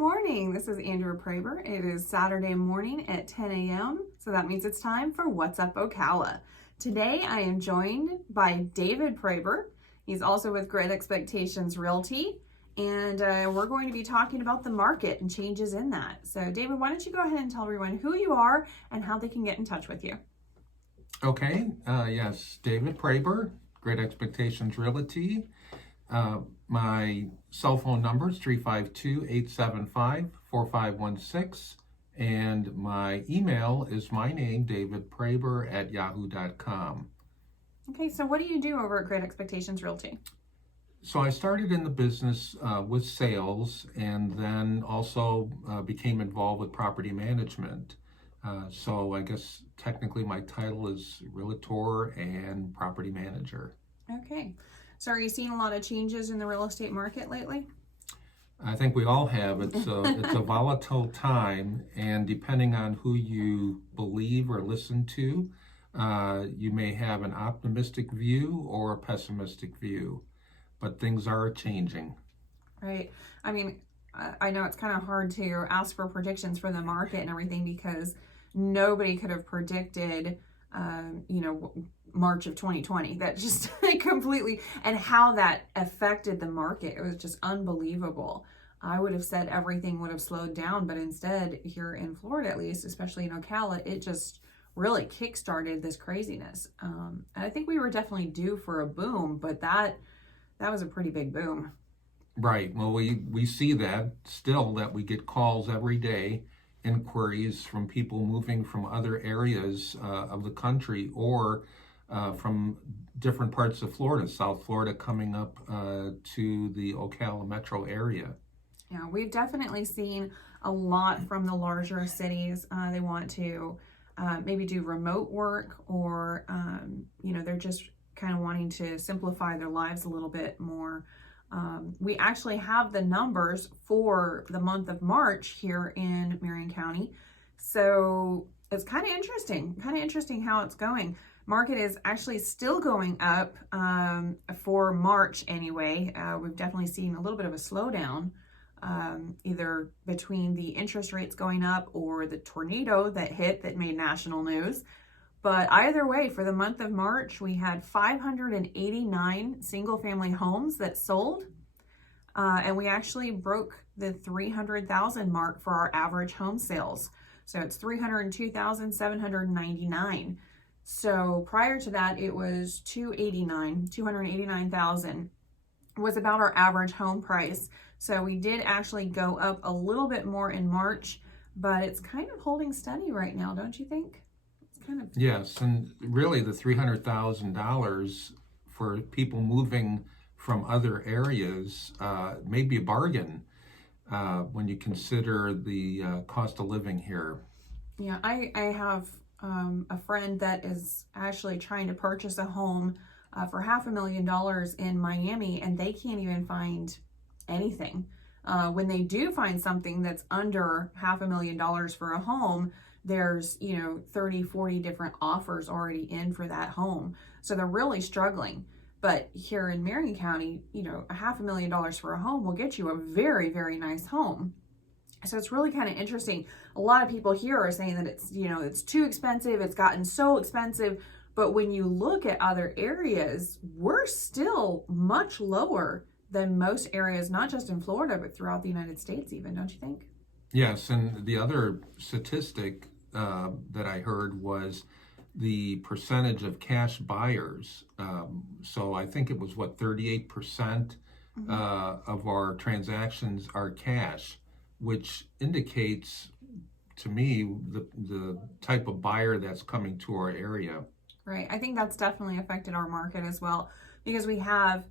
morning. This is Andrea Proeber. It is Saturday morning at 10 a.m. So that means it's time for What's Up Ocala. Today I am joined by David Proeber. He's also with Great Expectations Realty. And we're going to be talking about the market and changes in that. So David, why don't you go ahead and tell everyone who you are and how they can get in touch with you. Okay, yes, David Proeber, Great Expectations Realty. My cell phone number is 352-875-4516, and my email is my name, davidproeber@yahoo.com. Okay, so what do you do over at Great Expectations Realty? So I started in the business with sales, and then also became involved with property management. So I guess technically my title is realtor and property manager. Okay, so are you seeing a lot of changes in the real estate market lately? I think we all have. It's a volatile time, and depending on who you believe or listen to, you may have an optimistic view or a pessimistic view, but things are changing. Right. I mean, I know it's kind of hard to ask for predictions for the market and everything because nobody could have predicted, March of 2020. That just completely, and how that affected the market. It was just unbelievable. I would have said everything would have slowed down, but instead here in Florida, at least, especially in Ocala, it just really kickstarted this craziness. And I think we were definitely due for a boom, but that was a pretty big boom. Right. Well, we see that still, that we get calls every day, inquiries from people moving from other areas of the country or from different parts of Florida, South Florida, coming up to the Ocala metro area. Yeah, we've definitely seen a lot from the larger cities. They want to maybe do remote work, or they're just kind of wanting to simplify their lives a little bit more. We actually have the numbers for the month of March here in Marion County. So it's kind of interesting how it's going. Market is actually still going up for March anyway. We've definitely seen a little bit of a slowdown, either between the interest rates going up or the tornado that hit that made national news. But either way, for the month of March, we had 589 single-family homes that sold, and we actually broke the 300,000 mark for our average home sales. So it's 302,799. So prior to that, it was 289,000 was about our average home price. So we did actually go up a little bit more in March, but it's kind of holding steady right now, don't you think? Yes, and really the $300,000 for people moving from other areas may be a bargain when you consider the cost of living here. Yeah, I have a friend that is actually trying to purchase a home for $500,000 in Miami, and they can't even find anything. When they do find something that's under $500,000 for a home, there's 30, 40 different offers already in for that home. So they're really struggling. But here in Marion County, $500,000 for a home will get you a very, very nice home. So it's really kind of interesting. A lot of people here are saying that it's too expensive. It's gotten so expensive. But when you look at other areas, we're still much lower than most areas, not just in Florida, but throughout the United States even, don't you think? Yes, and the other statistic that I heard was the percentage of cash buyers. So I think it was 38% of our transactions are cash, which indicates to me the type of buyer that's coming to our area. Right. I think that's definitely affected our market as well, because we have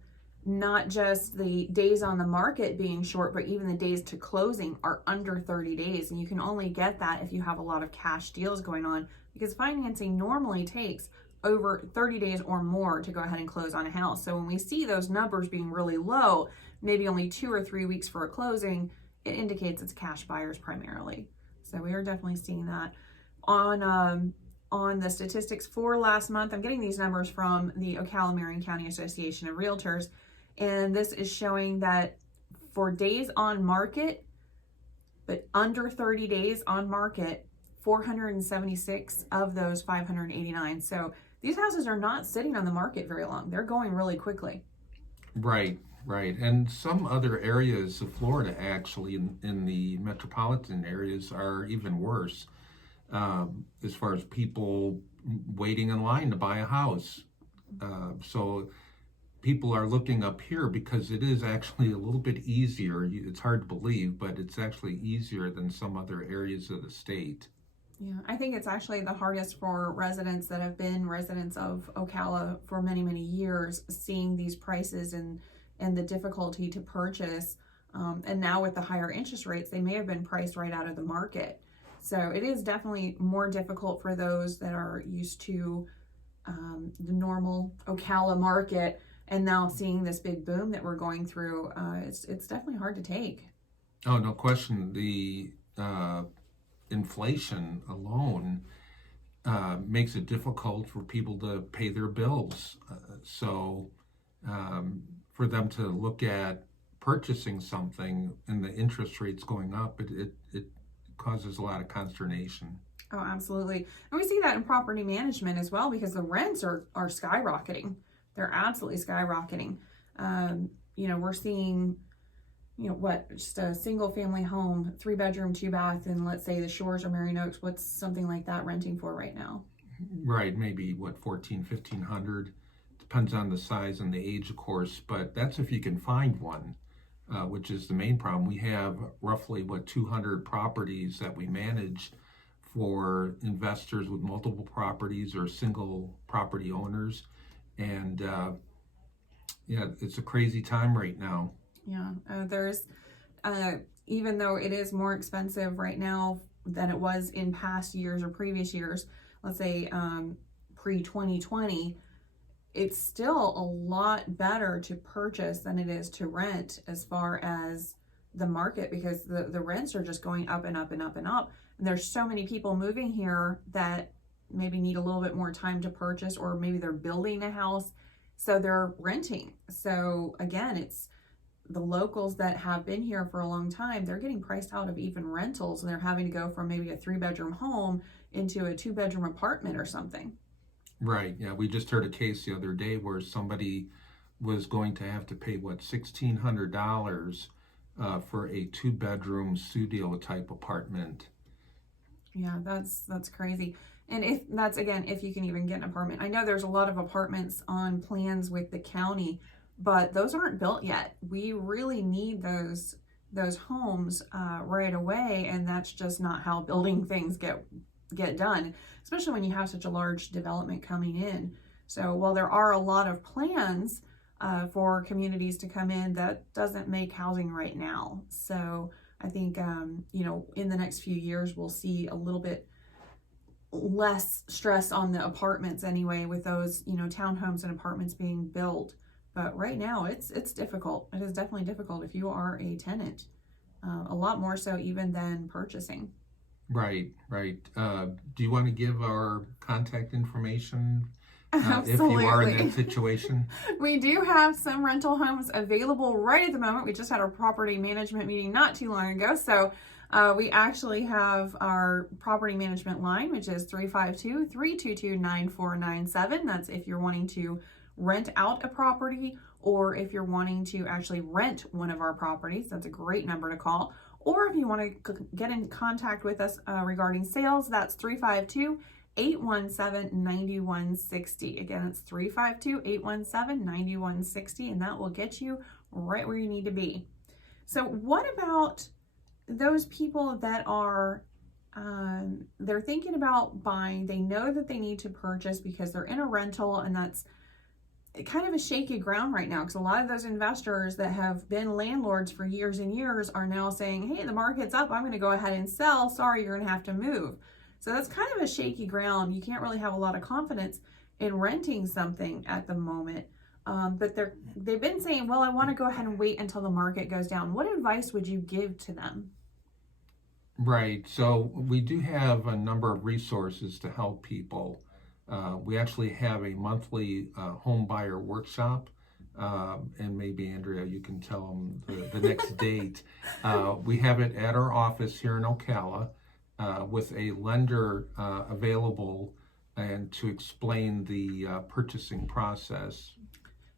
not just the days on the market being short, but even the days to closing are under 30 days. And you can only get that if you have a lot of cash deals going on, because financing normally takes over 30 days or more to go ahead and close on a house. So when we see those numbers being really low, maybe only 2 or 3 weeks for a closing, it indicates it's cash buyers primarily. So we are definitely seeing that. On the statistics for last month, I'm getting these numbers from the Ocala Marion County Association of Realtors, and this is showing that for days on market, but under 30 days on market, 476 of those 589. So these houses are not sitting on the market very long. They're going really quickly. Right, right. And some other areas of Florida, actually, in the metropolitan areas, are even worse as far as people waiting in line to buy a house. So people are looking up here because it is actually a little bit easier. It's hard to believe, but it's actually easier than some other areas of the state. Yeah, I think it's actually the hardest for residents that have been residents of Ocala for many, many years, seeing these prices and the difficulty to purchase. And now with the higher interest rates, they may have been priced right out of the market. So it is definitely more difficult for those that are used to the normal Ocala market, and now seeing this big boom that we're going through. It's definitely hard to take. Oh, no question. The inflation alone makes it difficult for people to pay their bills. So for them to look at purchasing something and the interest rates going up, it causes a lot of consternation. Oh, absolutely. And we see that in property management as well, because the rents are skyrocketing. They're absolutely skyrocketing. We're seeing, just a single family home, 3-bedroom, 2-bath, and let's say the Shores or Marion Oaks, what's something like that renting for right now? Right, maybe what, 1,500. Depends on the size and the age, of course, but that's if you can find one, which is the main problem. We have roughly 200 properties that we manage for investors with multiple properties or single property owners, and it's a crazy time right now. Yeah, there's even though it is more expensive right now than it was in past years or previous years, let's say pre-2020, it's still a lot better to purchase than it is to rent as far as the market, because the rents are just going up and up and up and up. And there's so many people moving here that maybe need a little bit more time to purchase, or maybe they're building a house, so they're renting. So again, it's the locals that have been here for a long time, they're getting priced out of even rentals, and they're having to go from maybe a 3-bedroom home into a 2-bedroom apartment or something. Right. Yeah, we just heard a case the other day where somebody was going to have to pay $1,600 for a 2-bedroom studio type apartment. Yeah, that's crazy. And if you can even get an apartment. I know there's a lot of apartments on plans with the county, but those aren't built yet. We really need those homes right away, and that's just not how building things get done, especially when you have such a large development coming in. So while there are a lot of plans for communities to come in, that doesn't make housing right now. So I think in the next few years we'll see a little bit less stress on the apartments anyway, with those townhomes and apartments being built. But right now it's difficult. It is definitely difficult if you are a tenant, a lot more so even than purchasing. Right. Do you want to give our contact information if Absolutely. you are in that situation? We do have some rental homes available right at the moment. We just had our property management meeting not too long ago. So we actually have our property management line, which is 352-322-9497. That's if you're wanting to rent out a property, or if you're wanting to actually rent one of our properties. That's a great number to call. Or if you want to get in contact with us regarding sales, that's 352-817-9160. Again, it's 352-817-9160, and that will get you right where you need to be. So what about those people that are they're thinking about buying? They know that they need to purchase because they're in a rental, and that's kind of a shaky ground right now, because a lot of those investors that have been landlords for years and years are now saying, hey, the market's up, I'm going to go ahead and sell, sorry, you're going to have to move. So that's kind of a shaky ground. You can't really have a lot of confidence in renting something at the moment. But they've been saying, well, I want to go ahead and wait until the market goes down. What advice would you give to them? Right. So we do have a number of resources to help people. We actually have a monthly home buyer workshop and maybe Andrea, you can tell them the next date. We have it at our office here in Ocala with a lender available and to explain the purchasing process.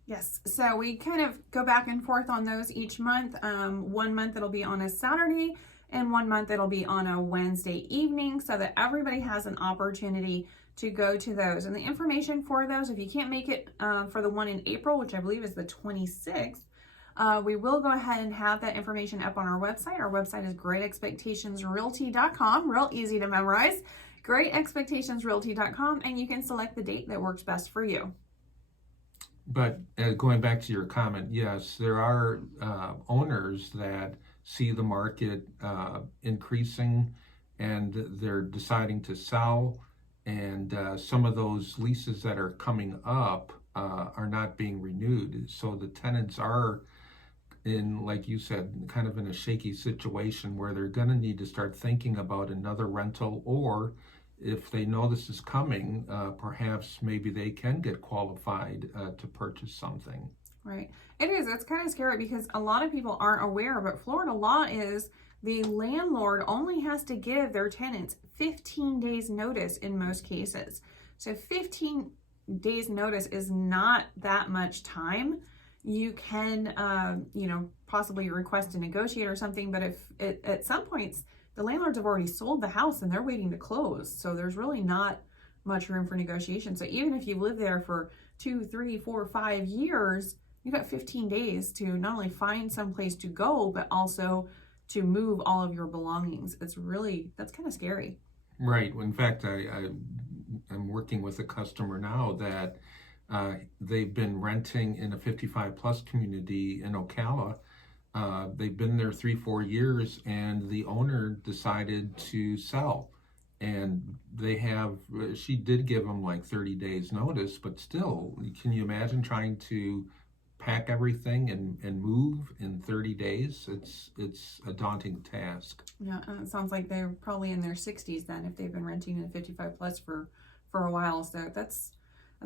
Yes, so we kind of go back and forth on those each month. 1 month it'll be on a Saturday, and 1 month it'll be on a Wednesday evening, so that everybody has an opportunity to go to those. And the information for those, if you can't make it for the one in April, which I believe is the 26th, we will go ahead and have that information up on our website. Our website is GER.ExpectationsRealty.com, real easy to memorize, GER.ExpectationsRealty.com, and you can select the date that works best for you. But going back to your comment, yes, there are owners that see the market increasing and they're deciding to sell, and some of those leases that are coming up are not being renewed. So the tenants are in, like you said, kind of in a shaky situation where they're going to need to start thinking about another rental, or if they know this is coming, perhaps maybe they can get qualified to purchase something. Right. It is. It's kind of scary because a lot of people aren't aware, but Florida law is the landlord only has to give their tenants 15 days notice in most cases. So 15 days notice is not that much time. You can, possibly request to negotiate or something, but if at some points, the landlords have already sold the house and they're waiting to close. So there's really not much room for negotiation. So even if you live there for 2, 3, 4, 5 years, you've got 15 days to not only find some place to go, but also to move all of your belongings. That's kind of scary. Right. In fact, I'm working with a customer now that they've been renting in a 55 plus community in Ocala. They've been there 3-4 years, and the owner decided to sell. And she did give them like 30 days notice, but still, can you imagine trying to pack everything and move in 30 days? It's a daunting task. Yeah, it sounds like they're probably in their 60s then if they've been renting in 55 plus for a while. So that's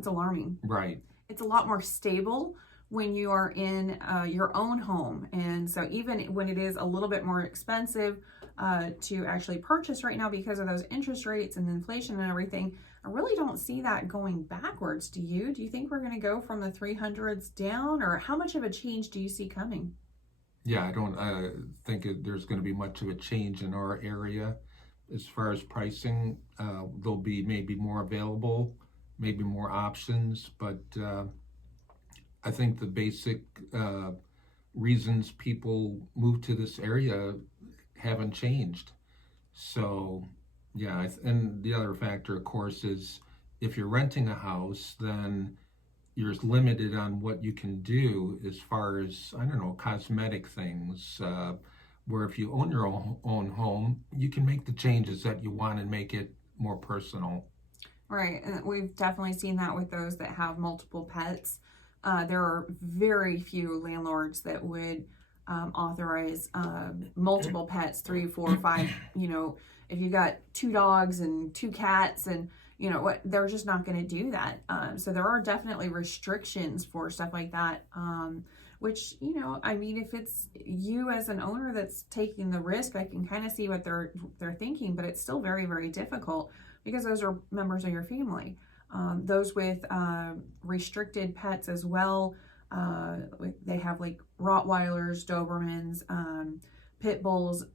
alarming. Right. It's a lot more stable when you are in your own home. And so even when it is a little bit more expensive to actually purchase right now because of those interest rates and inflation and everything, I really don't see that going backwards. Do you? Do you think we're going to go from the 300s down, or how much of a change do you see coming? Yeah, I don't think there's going to be much of a change in our area as far as pricing. There'll be maybe more available, maybe more options, but I think the basic reasons people move to this area haven't changed. So, yeah, and the other factor, of course, is if you're renting a house, then you're limited on what you can do as far as, I don't know, cosmetic things, where if you own your own home, you can make the changes that you want and make it more personal. Right, and we've definitely seen that with those that have multiple pets. There are very few landlords that would authorize multiple pets, 3, 4, 5. If you got 2 dogs and 2 cats, and they're just not going to do that. So there are definitely restrictions for stuff like that. Which if it's you as an owner that's taking the risk, I can kind of see what they're thinking, but it's still very, very difficult because those are members of your family. Those with restricted pets as well, they have like Rottweilers, Dobermans, Pit Bulls.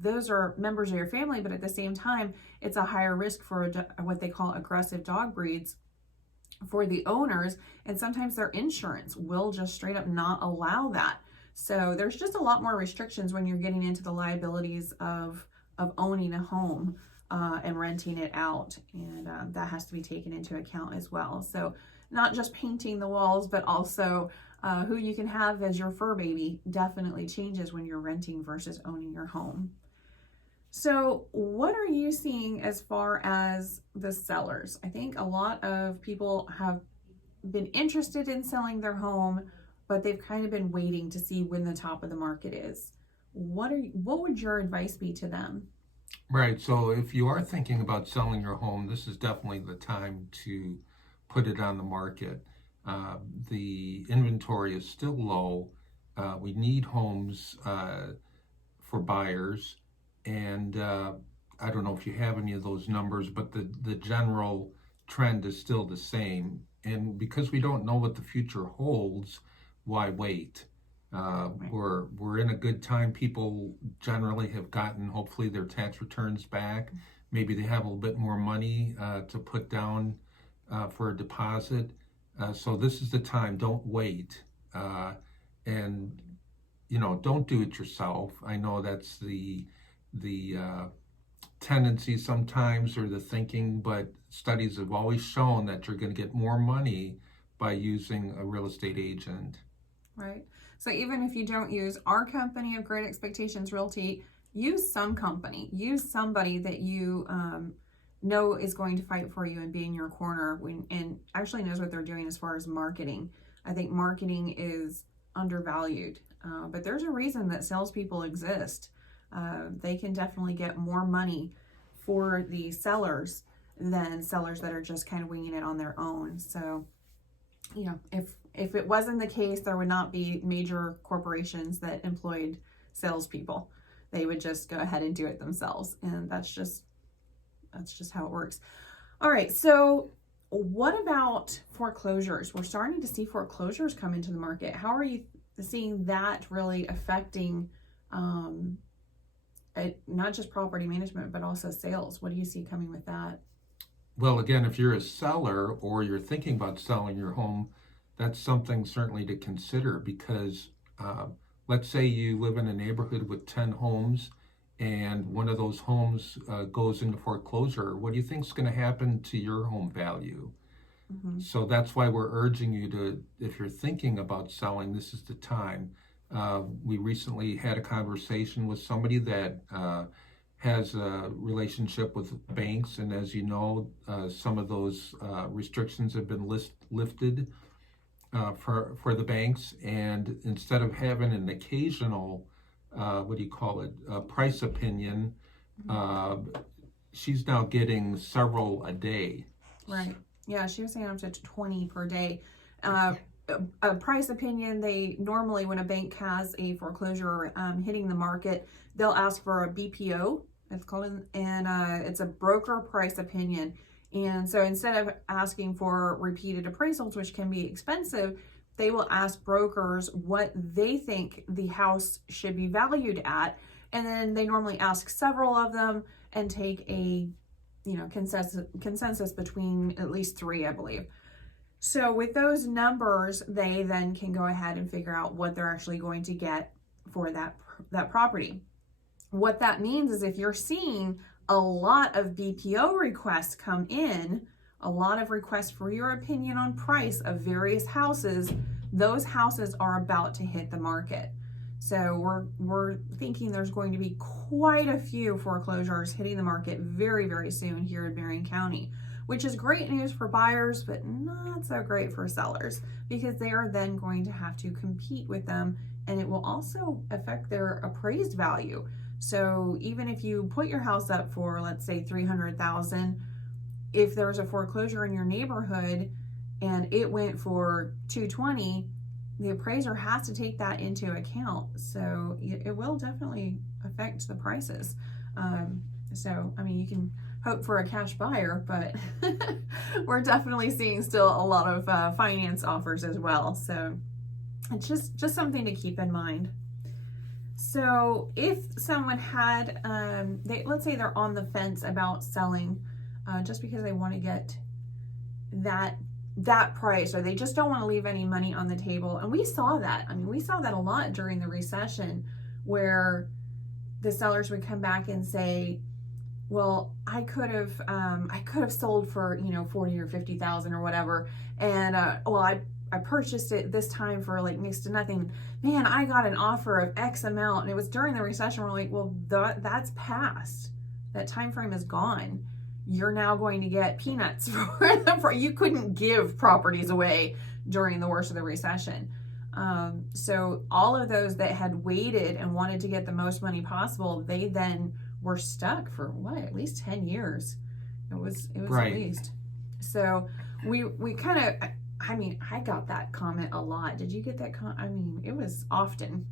Those are members of your family, but at the same time, it's a higher risk for what they call aggressive dog breeds for the owners, and sometimes their insurance will just straight up not allow that. So there's just a lot more restrictions when you're getting into the liabilities of owning a home and renting it out, and that has to be taken into account as well. So not just painting the walls, but also who you can have as your fur baby definitely changes when you're renting versus owning your home. So what are you seeing as far as the sellers? I think a lot of people have been interested in selling their home, but they've kind of been waiting to see when the top of the market is. What would your advice be to them? Right. So if you are thinking about selling your home, this is definitely the time to put it on the market. The inventory is still low. We need homes for buyers, and I don't know if you have any of those numbers, but the general trend is still the same. And because we don't know what the future holds, why wait? We're in a good time. People generally have gotten, hopefully, their tax returns back. Maybe they have a little bit more money to put down for a deposit. So this is the time. Don't wait. And don't do it yourself. I know that's the tendency sometimes, or the thinking, but studies have always shown that you're going to get more money by using a real estate agent. Right. So even if you don't use our company of Great Expectations Realty, use some company. Use somebody that you know is going to fight for you and be in your corner and actually knows what they're doing as far as marketing. I think marketing is undervalued, but there's a reason that salespeople exist. They can definitely get more money for the sellers than sellers that are just kind of winging it on their own. So, if it wasn't the case, there would not be major corporations that employed salespeople. They would just go ahead and do it themselves, and that's just how it works. All right, so what about foreclosures? We're starting to see foreclosures come into the market. How are you seeing that really affecting not just property management, but also sales? What do you see coming with that? Well, again, if you're a seller or you're thinking about selling your home, that's something certainly to consider, because let's say you live in a neighborhood with 10 homes and one of those homes goes into foreclosure. What do you think is going to happen to your home value? Mm-hmm. So that's why we're urging you to, if you're thinking about selling, this is the time. We recently had a conversation with somebody that has a relationship with banks, and as you know, some of those restrictions have been lifted for the banks, and instead of having an occasional price opinion, she's now getting several a day. Right. Yeah, she was saying up to 20 per day. A price opinion, they normally, when a bank has a foreclosure hitting the market, they'll ask for a BPO, it's called, and it's a broker price opinion. And so instead of asking for repeated appraisals, which can be expensive, they will ask brokers what they think the house should be valued at. And then they normally ask several of them and take a consensus between at least three, I believe. So with those numbers, they then can go ahead and figure out what they're actually going to get for that property. What that means is if you're seeing a lot of BPO requests come in, a lot of requests for your opinion on price of various houses, those houses are about to hit the market. So we're thinking there's going to be quite a few foreclosures hitting the market very, very soon here in Marion County, which is great news for buyers, but not so great for sellers, because they are then going to have to compete with them, and it will also affect their appraised value. So even if you put your house up for, let's say, $300,000, if there's a foreclosure in your neighborhood and it went for $220,000, the appraiser has to take that into account. So it will definitely affect the prices. So, I mean, you can hope for a cash buyer, but we're definitely seeing still a lot of finance offers as well. So it's just something to keep in mind. So if someone had, let's say they're on the fence about selling just because they want to get that price, or they just don't want to leave any money on the table. And we saw that. I mean, we saw that a lot during the recession, where the sellers would come back and say, well, I could have sold for, $40,000 or $50,000 or whatever. And, I purchased it this time for like next to nothing. Man, I got an offer of X amount, and it was during the recession. We're like, well, that's past. That time frame is gone. You're now going to get peanuts for you couldn't give properties away during the worst of the recession. So all of those that had waited and wanted to get the most money possible, they then were stuck for at least 10 years. It was right. At least. So we kind of, I mean, I got that comment a lot. Did you get that I mean, it was often.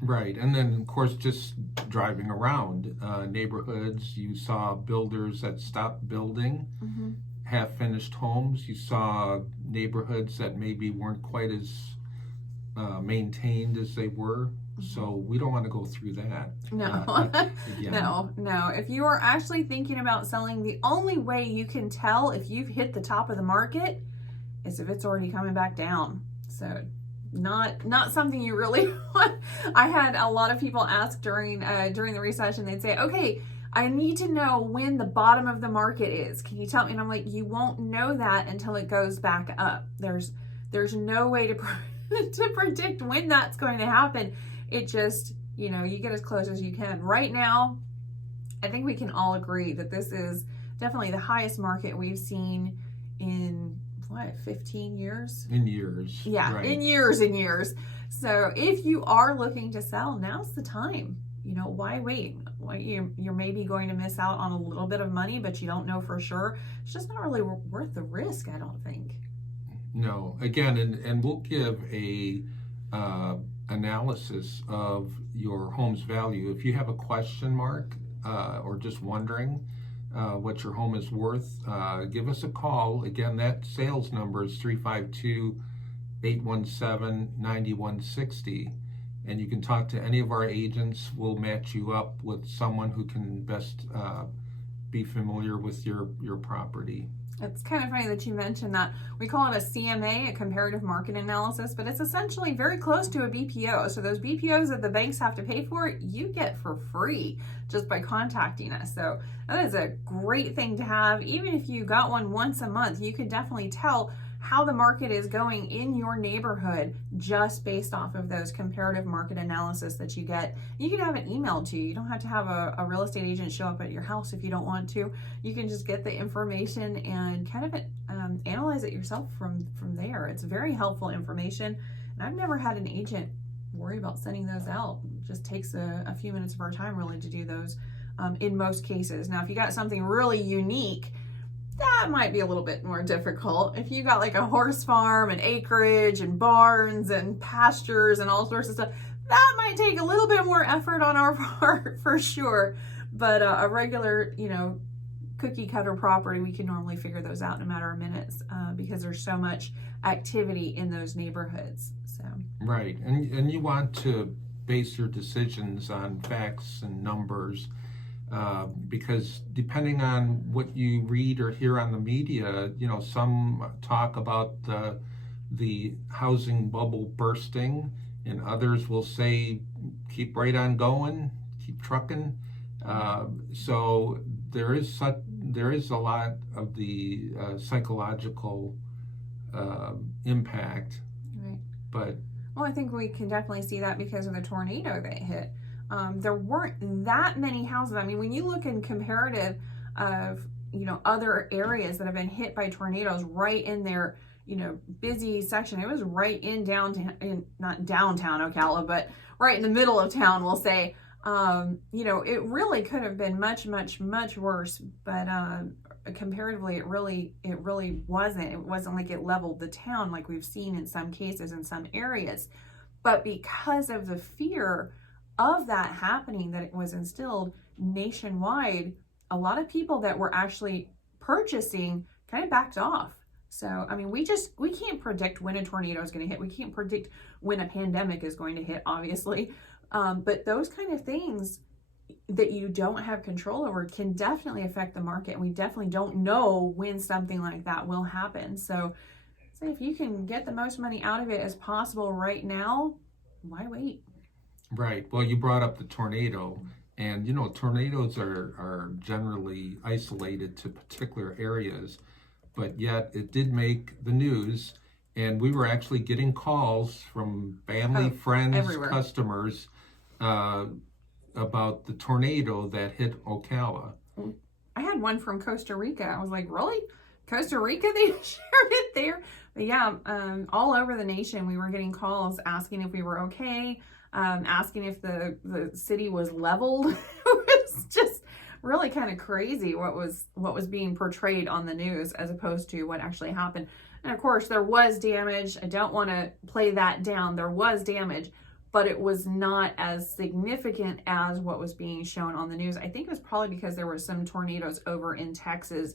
Right, and then of course just driving around neighborhoods, you saw builders that stopped building Mm-hmm. half-finished homes. You saw neighborhoods that maybe weren't quite as maintained as they were. So we don't want to go through that. No, Again. no. If you are actually thinking about selling, the only way you can tell if you've hit the top of the market is if it's already coming back down. So not something you really want. I had a lot of people ask during the recession. They'd say, okay, I need to know when the bottom of the market is. Can you tell me? And I'm like, you won't know that until it goes back up. There's no way to to predict when that's going to happen. It just, you get as close as you can. Right now, I think we can all agree that this is definitely the highest market we've seen in 15 years? In years. Yeah, right. in years and years. So if you are looking to sell, now's the time. Why wait? You're maybe going to miss out on a little bit of money, but you don't know for sure. It's just not really worth the risk, I don't think. No, again, and we'll give a analysis of your home's value. If you have a question mark or just wondering what your home is worth, give us a call. Again, that sales number is 352-817-9160. And you can talk to any of our agents. We'll match you up with someone who can best be familiar with your property. It's kind of funny that you mentioned that. We call it a CMA, a comparative market analysis, but it's essentially very close to a BPO. So those BPOs that the banks have to pay for, you get for free just by contacting us. So that is a great thing to have. Even if you got one once a month, you could definitely tell how the market is going in your neighborhood just based off of those comparative market analysis that you get. You can have it emailed to you. You don't have to have a real estate agent show up at your house if you don't want to. You can just get the information and kind of analyze it yourself from there. It's very helpful information. And I've never had an agent worry about sending those out. It just takes a few minutes of our time really to do those in most cases. Now, if you got something really unique, that might be a little bit more difficult. If you got like a horse farm and acreage and barns and pastures and all sorts of stuff, that might take a little bit more effort on our part for sure. But a regular, cookie cutter property, we can normally figure those out in a matter of minutes because there's so much activity in those neighborhoods. So right, and you want to base your decisions on facts and numbers. Because depending on what you read or hear on the media, some talk about the housing bubble bursting, and others will say, keep right on going, keep trucking. So there is a lot of the psychological impact. right. But Well, I think we can definitely see that because of the tornado that hit. There weren't that many houses. I mean, when you look in comparative of, other areas that have been hit by tornadoes right in their, busy section, it was right in downtown, not downtown Ocala, but right in the middle of town, we'll say. It really could have been much, much, much worse, but comparatively, it really wasn't. It wasn't like it leveled the town like we've seen in some cases in some areas. But because of the fear of that happening, that it was instilled nationwide, a lot of people that were actually purchasing kind of backed off. So, I mean, we can't predict when a tornado is going to hit. We can't predict when a pandemic is going to hit, obviously. But those kind of things that you don't have control over can definitely affect the market. And we definitely don't know when something like that will happen. So if you can get the most money out of it as possible right now, why wait? right. Well, you brought up the tornado, and tornadoes are generally isolated to particular areas, but yet it did make the news, and we were actually getting calls from family, friends, everywhere. Customers about the tornado that hit Ocala. I had one from Costa Rica. I was like, really? Costa Rica? They shared it there? But yeah, all over the nation, we were getting calls asking if we were okay, asking if the city was leveled. It was just really kind of crazy what was being portrayed on the news as opposed to what actually happened. And of course, there was damage. I don't want to play that down. There was damage, but it was not as significant as what was being shown on the news. I think it was probably because there were some tornadoes over in Texas,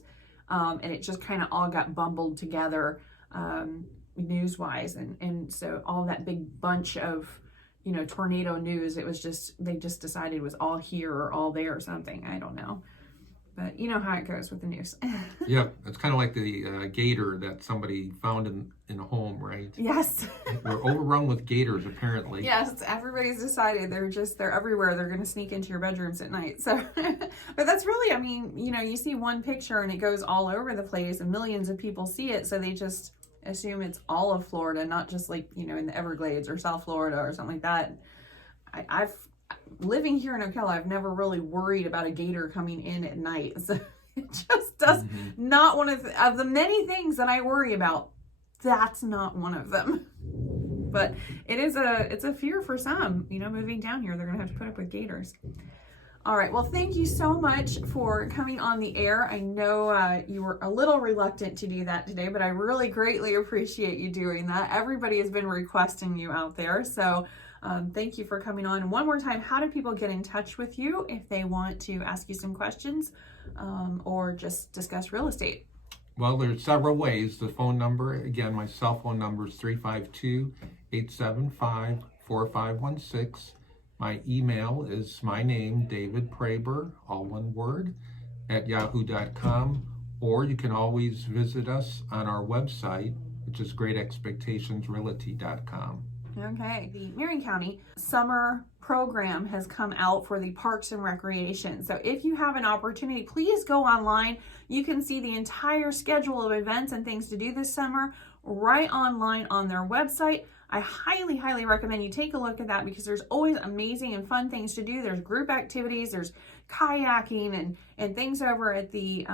and it just kind of all got bumbled together news-wise. And so all that big bunch of, tornado news, it was just, they just decided it was all here or all there or something. I don't know. But you know how it goes with the news. Yep, it's kind of like the gator that somebody found in a home, right? Yes. We're overrun with gators, apparently. Yes, everybody's decided they're everywhere. They're going to sneak into your bedrooms at night. So, but that's really, I mean, you see one picture and it goes all over the place and millions of people see it. So they just assume it's all of Florida, not just like, in the Everglades or South Florida or something like that. I've living here in Ocala, I've never really worried about a gator coming in at night. So it just does not one of the many things that I worry about. That's not one of them. But it's a fear for some, moving down here, they're going to have to put up with gators. All right. Well, thank you so much for coming on the air. I know you were a little reluctant to do that today, but I really greatly appreciate you doing that. Everybody has been requesting you out there. So thank you for coming on. And one more time, how do people get in touch with you if they want to ask you some questions or just discuss real estate? Well, there's several ways. The phone number, again, my cell phone number is 352-875-4516. My email is my name, David Proeber, all one word, at yahoo.com. Or you can always visit us on our website, which is GreatExpectationsRealty.com. Okay. The Marion County summer program has come out for the Parks and Recreation. So if you have an opportunity, please go online. You can see the entire schedule of events and things to do this summer right online on their website. I highly, highly recommend you take a look at that because there's always amazing and fun things to do. There's group activities, there's kayaking and things over at the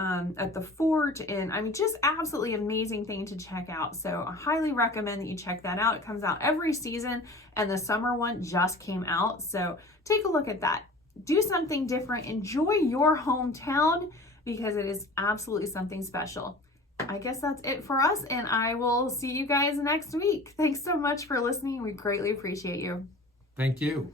fort, and I mean, just absolutely amazing thing to check out. So I highly recommend that you check that out. It comes out every season, and the summer one just came out. So take a look at that. Do something different. Enjoy your hometown because it is absolutely something special. I guess that's it for us, and I will see you guys next week. Thanks so much for listening. We greatly appreciate you. Thank you.